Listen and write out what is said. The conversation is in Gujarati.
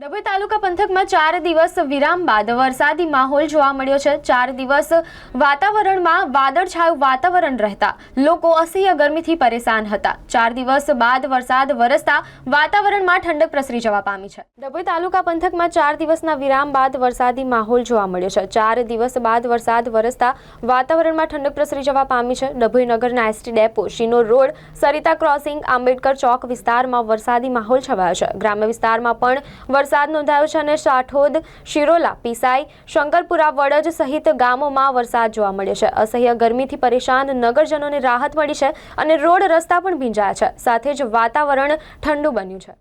ડભોઈ તાલુકા પંથકમાં ચાર દિવસ વિરામ બાદ વરસાદી માહોલ જોવા મળ્યો છે. ચાર દિવસ વાતાવરણમાં વાદળછાયું વાતાવરણ રહેતા લોકો અસહ્ય ગરમીથી પરેશાન હતા. ચાર દિવસ બાદ વરસાદ વરસતા વાતાવરણમાં ઠંડક પ્રસરી જવા પામી છે. ડભોઈ તાલુકા પંથકમાં ચાર દિવસના વિરામ બાદ વરસાદી માહોલ જોવા મળ્યો છે. ચાર દિવસ બાદ વરસાદ વરસતા વાતાવરણમાં ઠંડક પ્રસરી જવા પામી છે. ડભોઈ નગરના એસટી ડેપો, શિનો રોડ, સરિતા ક્રોસિંગ, આંબેડકર ચોક વિસ્તારમાં વરસાદી માહોલ છવાયો છે. ગ્રામ્ય વિસ્તારમાં પણ વરસાદ નોંધાયો છે અને સાઠોદ શિરોલા, પીસાઈ, શંકરપુરા વડજ સહિત ગામોમાં વરસાદ જોવા મળ્યો છે. અસહ્ય ગરમીથી પરેશાન નગરજનોને રાહત મળી છે અને રોડ રસ્તા પણ ભીંજાયા છે. સાથે જ વાતાવરણ ઠંડુ બન્યું છે.